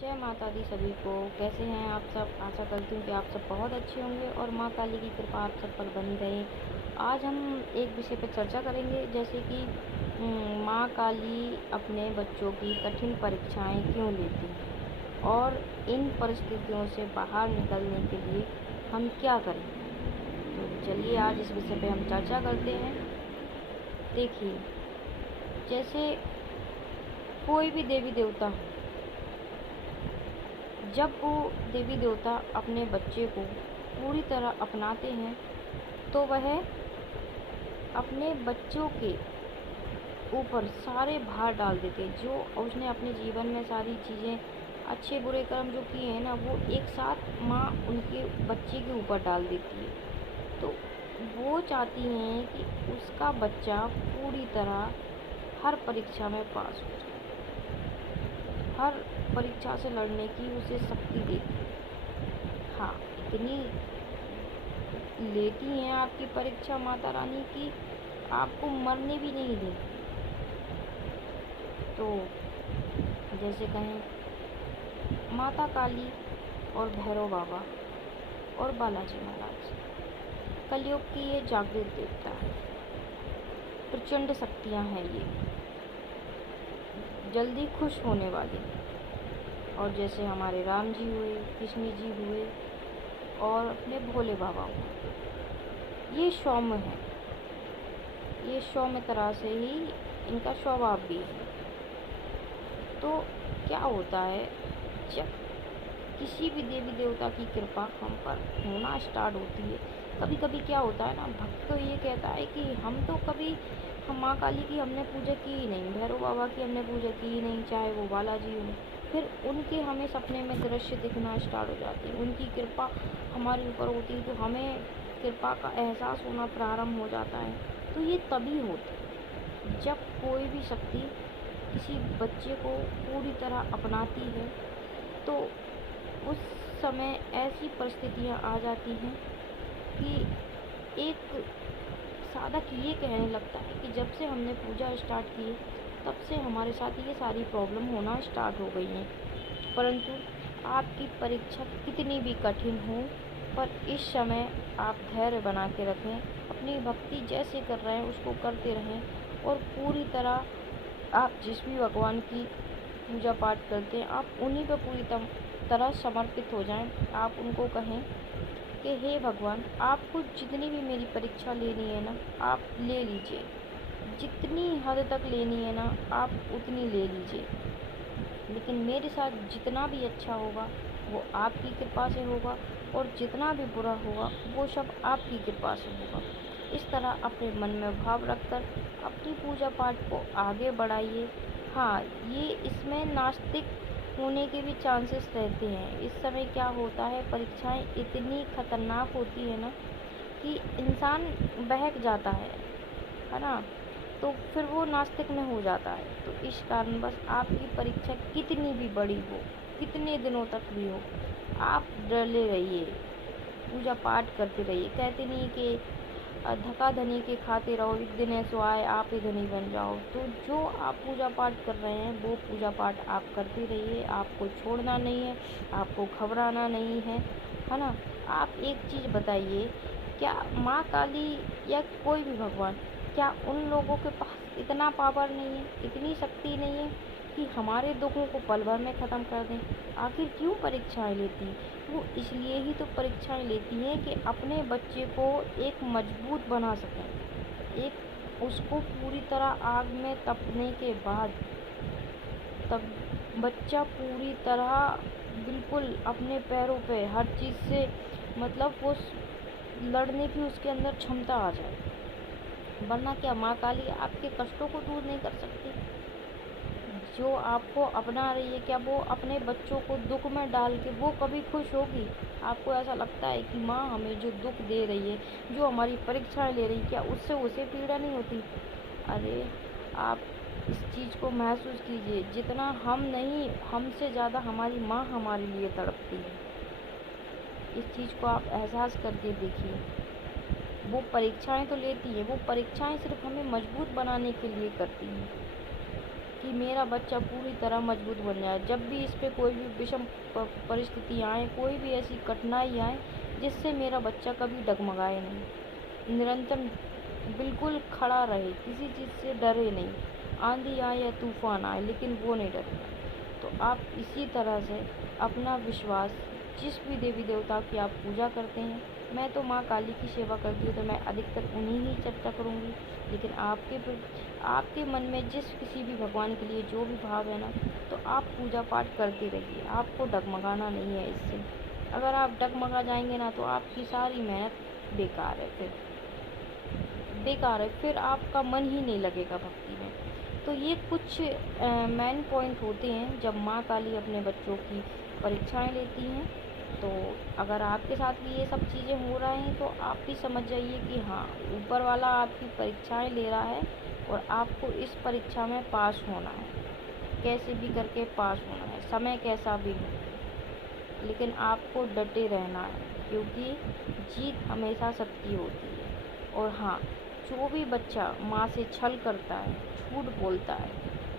जय माता दी सभी को। कैसे हैं आप सब? आशा करती हूँ कि आप सब बहुत अच्छे होंगे और माँ काली की कृपा आप सब पर बनी रहे। आज हम एक विषय पर चर्चा करेंगे, जैसे कि माँ काली अपने बच्चों की कठिन परीक्षाएं क्यों लेती हैं और इन परिस्थितियों से बाहर निकलने के लिए हम क्या करें। तो चलिए आज इस विषय पे हम चर्चा करते हैं। देखिए, जैसे कोई भी देवी देवता हो, जब वो देवी देवता अपने बच्चे को पूरी तरह अपनाते हैं तो वह अपने बच्चों के ऊपर सारे भार डाल देते हैं। जो उसने अपने जीवन में सारी चीज़ें, अच्छे बुरे कर्म जो किए हैं ना, वो एक साथ माँ उनके बच्चे के ऊपर डाल देती है। तो वो चाहती हैं कि उसका बच्चा पूरी तरह हर परीक्षा में पास हो जाए, हर परीक्षा से लड़ने की उसे शक्ति देती है। हाँ, इतनी लेती हैं आपकी परीक्षा माता रानी की आपको मरने भी नहीं देती। तो जैसे कहें, माता काली और भैरव बाबा और बालाजी महाराज कलयुग की ये जागृत देवता है। प्रचंड शक्तियाँ हैं ये, जल्दी खुश होने वाली। और जैसे हमारे राम जी हुए, कृष्ण जी हुए और अपने भोले बाबा हुए, ये सौम्य है। ये सौम्य तरह से ही इनका स्वभाव भी है। तो क्या होता है, जब किसी भी देवी देवता की कृपा हम पर होना स्टार्ट होती है, कभी कभी क्या होता है ना, भक्त तो ये कहता है कि हम तो कभी हम माँ काली की हमने पूजा की ही नहीं, भैरव बाबा की हमने पूजा की ही नहीं, चाहे वो बालाजी हो। फिर उनके हमें सपने में दृश्य दिखना स्टार्ट हो जाती है, उनकी कृपा हमारे ऊपर होती है, तो हमें कृपा का एहसास होना प्रारंभ हो जाता है। तो ये तभी होता है जब कोई भी शक्ति किसी बच्चे को पूरी तरह अपनाती है। तो उस समय ऐसी परिस्थितियाँ आ जाती हैं कि एक साधक ये कहने लगता है कि जब से हमने पूजा स्टार्ट की तब से हमारे साथ ये सारी प्रॉब्लम होना स्टार्ट हो गई हैं। परंतु आपकी परीक्षा कितनी भी कठिन हो, पर इस समय आप धैर्य बना के रखें, अपनी भक्ति जैसे कर रहे हैं उसको करते रहें और पूरी तरह आप जिस भी भगवान की पूजा पाठ करते हैं आप उन्हीं पर पूरी तरह समर्पित हो जाएं। आप उनको कहें कि हे भगवान, आपको जितनी भी मेरी परीक्षा लेनी है ना, आप ले लीजिए, जितनी हद तक लेनी है ना आप उतनी ले लीजिए, लेकिन मेरे साथ जितना भी अच्छा होगा वो आपकी कृपा से होगा और जितना भी बुरा होगा वो सब आपकी कृपा से होगा। इस तरह अपने मन में भाव रखकर अपनी पूजा पाठ को आगे बढ़ाइए। हाँ, ये इसमें नास्तिक होने के भी चांसेस रहते हैं। इस समय क्या होता है, परीक्षाएं इतनी खतरनाक होती है ना कि इंसान बहक जाता है ना, तो फिर वो नास्तिक में हो जाता है। तो इस कारण बस आपकी परीक्षा कितनी भी बड़ी हो, कितने दिनों तक भी हो, आप डरे रहिए, पूजा पाठ करते रहिए। कहते नहीं कि धक्का धनी के खाते रहो, एक दिन ऐसो आए आप ही धनी बन जाओ। तो जो आप पूजा पाठ कर रहे हैं वो पूजा पाठ आप करते रहिए, आपको छोड़ना नहीं है, आपको घबराना नहीं है ना। आप एक चीज़ बताइए, क्या माँ काली या कोई भी भगवान, क्या उन लोगों के पास इतना पावर नहीं है, इतनी शक्ति नहीं है कि हमारे दुखों को पल भर में ख़त्म कर दें? आखिर क्यों परीक्षाएं लेती हैं? वो इसलिए ही तो परीक्षाएं लेती हैं कि अपने बच्चे को एक मजबूत बना सकें, एक उसको पूरी तरह आग में तपने के बाद तब बच्चा पूरी तरह बिल्कुल अपने पैरों पे हर चीज़ से, मतलब वो लड़ने की उसके अंदर क्षमता आ जाए। वरना क्या माँ काली आपके कष्टों को दूर नहीं कर सकती? जो आपको अपना रही है, क्या वो अपने बच्चों को दुख में डाल के वो कभी खुश होगी? आपको ऐसा लगता है कि माँ हमें जो दुख दे रही है, जो हमारी परीक्षाएं ले रही है, क्या उससे उसे पीड़ा नहीं होती? अरे, आप इस चीज़ को महसूस कीजिए, जितना हम नहीं, हमसे ज़्यादा हमारी माँ हमारे लिए तड़पती है। इस चीज़ को आप एहसास करके देखिए। वो परीक्षाएं तो लेती है, वो परीक्षाएं सिर्फ हमें मजबूत बनाने के लिए करती हैं। कि मेरा बच्चा पूरी तरह मजबूत बन जाए। जब भी इस पे कोई भी विषम परिस्थिति आए, कोई भी ऐसी कठिनाई आए जिससे मेरा बच्चा कभी डगमगाए नहीं, निरंतर बिल्कुल खड़ा रहे, किसी चीज़ से डरे नहीं। आंधी आए या तूफान आए, लेकिन वो नहीं डरेगा। तो आप इसी तरह से अपना विश्वास, जिस भी देवी देवता की आप पूजा करते हैं, मैं तो माँ काली की सेवा करती हूँ तो मैं अधिकतर उन्हीं ही चर्चा करूँगी। लेकिन आपके मन में जिस किसी भी भगवान के लिए जो भी भाव है ना, तो आप पूजा पाठ करते रहिए। आपको डगमगाना नहीं है इससे। अगर आप डगमगा जाएंगे ना तो आपकी सारी मेहनत बेकार है, फिर आपका मन ही नहीं लगेगा भक्ति में। तो ये कुछ मेन पॉइंट होते हैं जब माँ काली अपने बच्चों की परीक्षाएं लेती हैं। तो अगर आपके साथ भी ये सब चीज़ें हो रही हैं तो आप भी समझ जाइए कि हाँ, ऊपर वाला आपकी परीक्षाएं ले रहा है और आपको इस परीक्षा में पास होना है। कैसे भी करके पास होना है, समय कैसा भी हो, लेकिन आपको डटे रहना है, क्योंकि जीत हमेशा सत्य होती है। और हाँ, जो भी बच्चा माँ से छल करता है, झूठ बोलता है,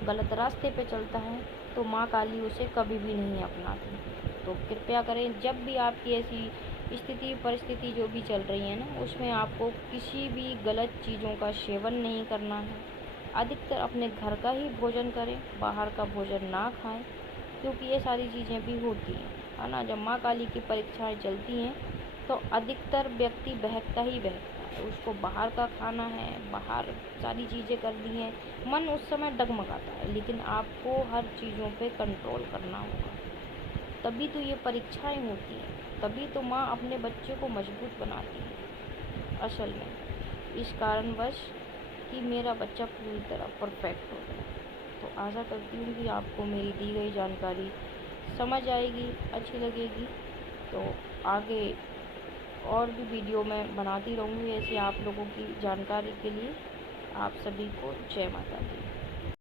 गलत रास्ते पे चलता है, तो माँ काली उसे कभी भी नहीं अपनाती। तो कृपया करें, जब भी आपकी ऐसी स्थिति परिस्थिति जो भी चल रही है ना, उसमें आपको किसी भी गलत चीज़ों का सेवन नहीं करना है। अधिकतर अपने घर का ही भोजन करें, बाहर का भोजन ना खाएं, क्योंकि ये सारी चीज़ें भी होती हैं, है ना। जब माँ काली की परीक्षाएं चलती हैं तो अधिकतर व्यक्ति बहकता ही बहकता है। उसको बाहर का खाना है, बाहर सारी चीज़ें कर दी हैं, मन उस समय डगमगाता है। लेकिन आपको हर चीज़ों पे कंट्रोल करना होगा, तभी तो ये परीक्षाएं होती हैं, तभी तो माँ अपने बच्चे को मजबूत बनाती है असल में। इस कारणवश कि मेरा बच्चा पूरी तरह परफेक्ट हो जाए। तो आशा करती हूँ कि आपको मेरी दी गई जानकारी समझ आएगी, अच्छी लगेगी। तो आगे और भी वीडियो मैं बनाती रहूँगी ऐसी आप लोगों की जानकारी के लिए। आप सभी को जय माता दी।